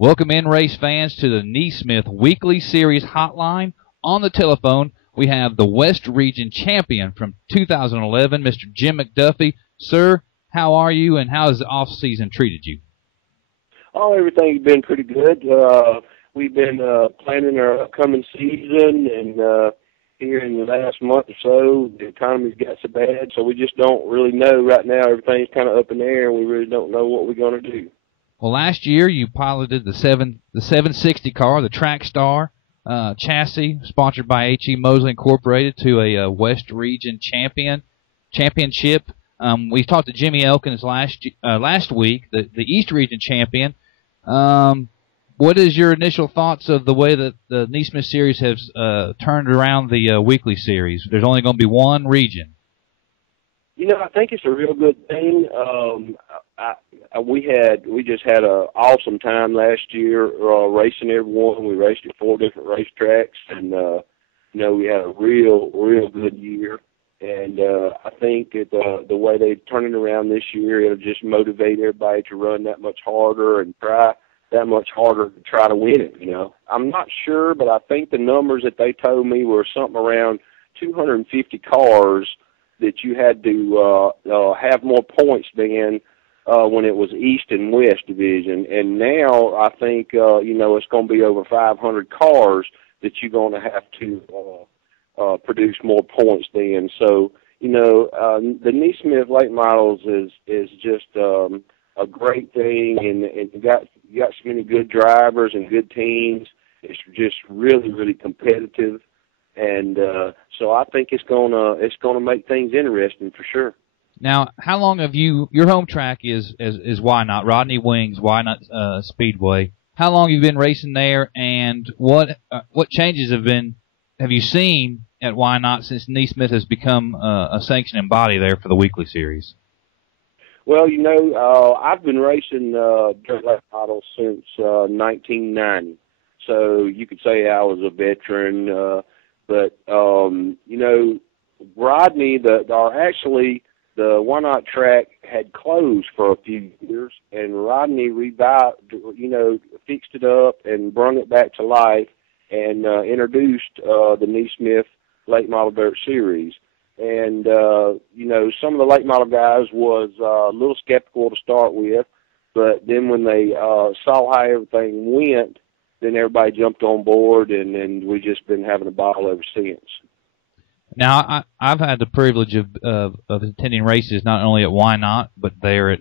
Welcome in, race fans, to the NeSmith Weekly Series Hotline. On the telephone, we have the West Region Champion from 2011, Mr. Jim McDuffie. Sir, how are you, and how has the off-season treated you? Oh, everything's been pretty good. We've been planning our upcoming season, and here in the last month or so, the economy's got so bad, so we just don't really know right now. Everything's kind of up in the air, and we really don't know what we're going to do. Well, last year you piloted the 760 car, the Track Star chassis, sponsored by H.E. Mosley Incorporated, to a West Region championship. We talked to Jimmy Elkins last week, the East Region champion. What is your initial thoughts of the way that the NeSmith Series has turned around the weekly series? There's only going to be one region. You know, I think it's a real good thing. We just had an awesome time last year racing everyone. We raced at 4 different racetracks, and you know, we had a real good year. And I think the way they turn it around this year, it'll just motivate everybody to run that much harder and try that much harder to try to win it. You know, I'm not sure, but I think the numbers that they told me were something around 250 cars that you had to have more points than when it was East and West Division. And now I think, you know, it's going to be over 500 cars that you're going to have to produce more points than. So, you know, the NeSmith late models is just a great thing, and you got so many good drivers and good teams. It's just really competitive. And so I think it's gonna make things interesting for sure. Now, how long have your home track is Why Not, Rodney Wings, Why Not Speedway? How long have you been racing there, and what changes have you seen at Why Not since NeSmith has become a sanctioning body there for the weekly series? Well, you know, I've been racing dirt late models since 1990, so you could say I was a veteran. But, you know, Rodney, the Why Not track had closed for a few years, and Rodney revived, you know, fixed it up and brought it back to life and introduced the NeSmith Late Model Dirt Series. And, you know, some of the late model guys was a little skeptical to start with, but then when they saw how everything went, then everybody jumped on board, and we've just been having a ball ever since. Now, I've had the privilege of attending races not only at Why Not, but there at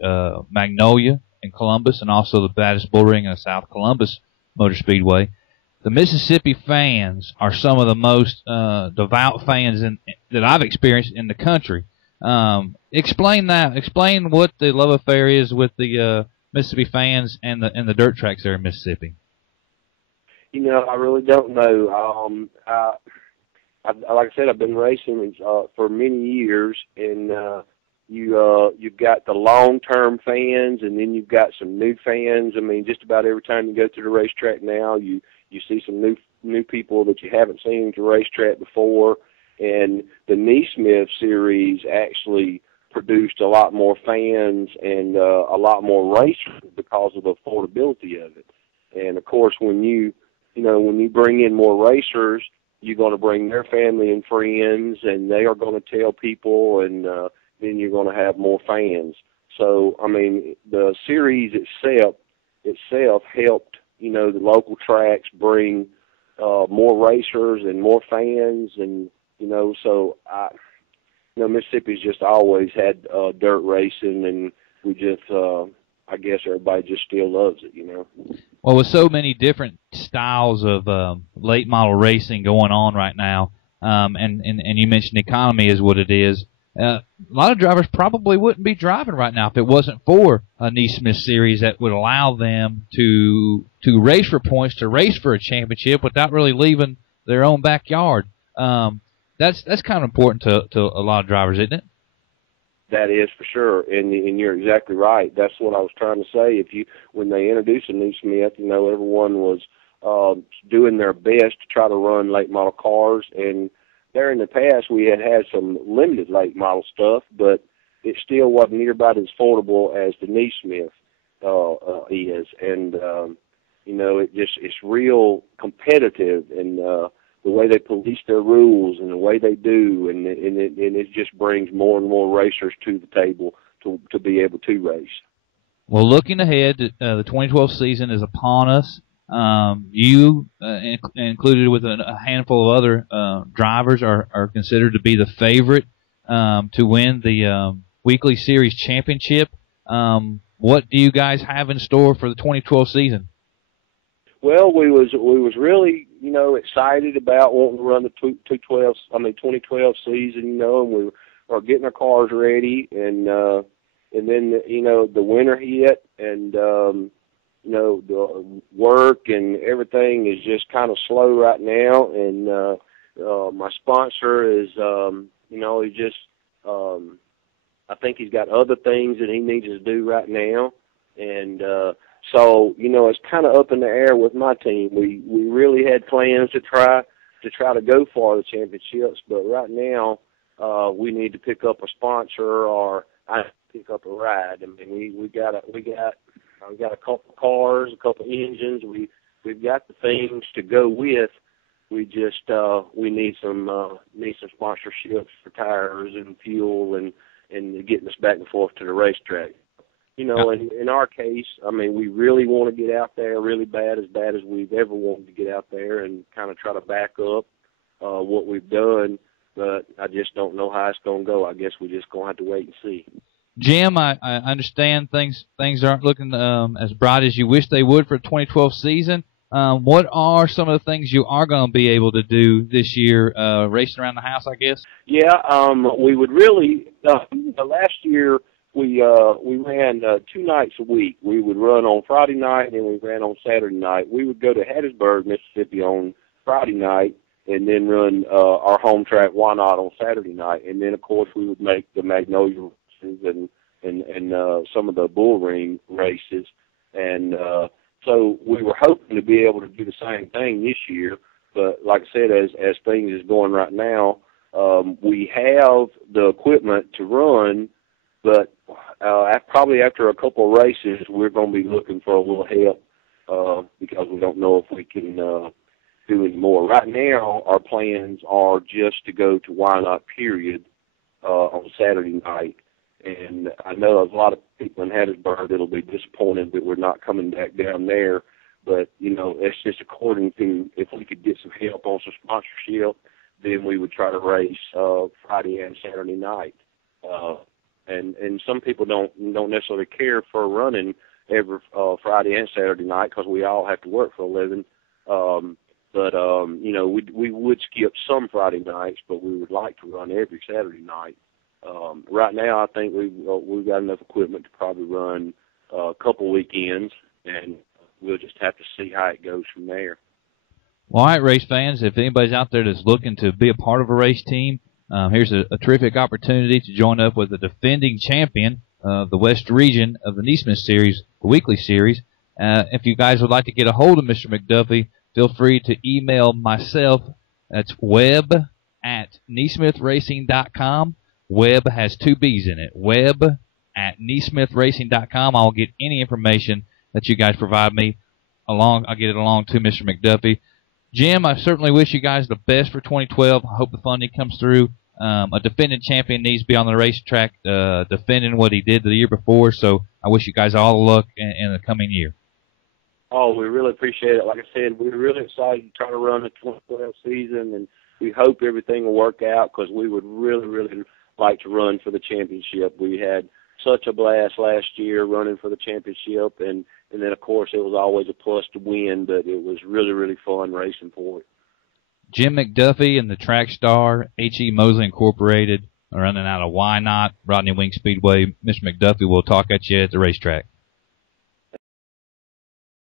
Magnolia in Columbus, and also the baddest bull ring in South Columbus Motor Speedway. The Mississippi fans are some of the most devout fans that I've experienced in the country. Explain that. Explain what the love affair is with the Mississippi fans and the dirt tracks there in Mississippi. You know, I really don't know. Like I said, I've been racing for many years, and you've got the long-term fans, and then you've got some new fans. I mean, just about every time you go to the racetrack now, you see some new people that you haven't seen at the racetrack before. And the NeSmith series actually produced a lot more fans and a lot more racers because of the affordability of it. And of course, when you bring in more racers, you're going to bring their family and friends, and they are going to tell people, and then you're going to have more fans. So, I mean, the series itself helped, you know, the local tracks bring more racers and more fans, and, you know, so, Mississippi's just always had dirt racing, and we just, I guess everybody just still loves it, you know. Well, with so many different styles of late model racing going on right now, and you mentioned economy is what it is, a lot of drivers probably wouldn't be driving right now if it wasn't for a NeSmith series that would allow them to race for points, to race for a championship without really leaving their own backyard. That's kind of important to a lot of drivers, isn't it? That is for sure, and you're exactly right. That's what I was trying to say. When they introduced the NeSmith, you know, everyone was doing their best to try to run late model cars, and there in the past we had some limited late model stuff, but it still wasn't nearby as affordable as the NeSmith is. And it's real competitive, and the way they police their rules and the way they do, and it just brings more and more racers to the table to be able to race. Well, looking ahead, the 2012 season is upon us. You, included with a handful of other drivers, are considered to be the favorite to win the Weekly Series championship. What do you guys have in store for the 2012 season? Well, we was really, excited about wanting to run the 2012 season, and we were getting our cars ready, and then the winter hit, and the work and everything is just kind of slow right now, and my sponsor is he just I think he's got other things that he needs to do right now, and so it's kind of up in the air with my team. We really had plans to try to go for the championships, but right now we need to pick up a sponsor, or I pick up a ride. I mean, we got a couple cars, a couple engines. We've got the things to go with. We just we need some sponsorships for tires and fuel and getting us back and forth to the racetrack. In our case, I mean, we really want to get out there really bad as we've ever wanted to get out there and kind of try to back up what we've done, but I just don't know how it's going to go. I guess we're just going to have to wait and see. Jim, I understand things aren't looking as bright as you wish they would for the 2012 season. What are some of the things you are going to be able to do this year, racing around the house, I guess? Yeah, we would really, last year we ran 2 nights a week. We would run on Friday night, and we ran on Saturday night. We would go to Hattiesburg, Mississippi on Friday night, and then run our home track, Why Not, on Saturday night. And then, of course, we would make the Magnolia races and some of the bull ring races. And so we were hoping to be able to do the same thing this year. But like I said, as things is going right now, we have the equipment to run, but probably after a couple of races, we're going to be looking for a little help because we don't know if we can do any more. Right now, our plans are just to go to Why Not, period, on Saturday night. And I know a lot of people in Hattiesburg that'll be disappointed that we're not coming back down there. But, it's just according to if we could get some help on some sponsorship, then we would try to race Friday and Saturday night. And some people don't necessarily care for running every Friday and Saturday night because we all have to work for a living. But we would skip some Friday nights, but we would like to run every Saturday night. Right now, I think we've got enough equipment to probably run a couple weekends, and we'll just have to see how it goes from there. Well, all right, race fans, if anybody's out there that's looking to be a part of a race team, here's a terrific opportunity to join up with the defending champion of the West region of the NeSmith Series, the weekly series. If you guys would like to get a hold of Mr. McDuffie, feel free to email myself. That's web@nesmithracing.com. Web has 2 B's in it. Web@nesmithracing.com. I'll get any information that you guys provide me along. I'll get it along to Mr. McDuffie. Jim, I certainly wish you guys the best for 2012. I hope the funding comes through. A defending champion needs to be on the racetrack defending what he did the year before, so I wish you guys all the luck in the coming year. Oh, we really appreciate it. Like I said, we're really excited to try to run the 2012 season, and we hope everything will work out because we would really, really like to run for the championship. We had such a blast last year running for the championship, and then, of course, it was always a plus to win, but it was really, really fun racing for it. Jim McDuffie and the track star, H.E. Mosley Incorporated, are running out of Why Not, Rodney Wing Speedway. Mr. McDuffie will talk at you at the racetrack.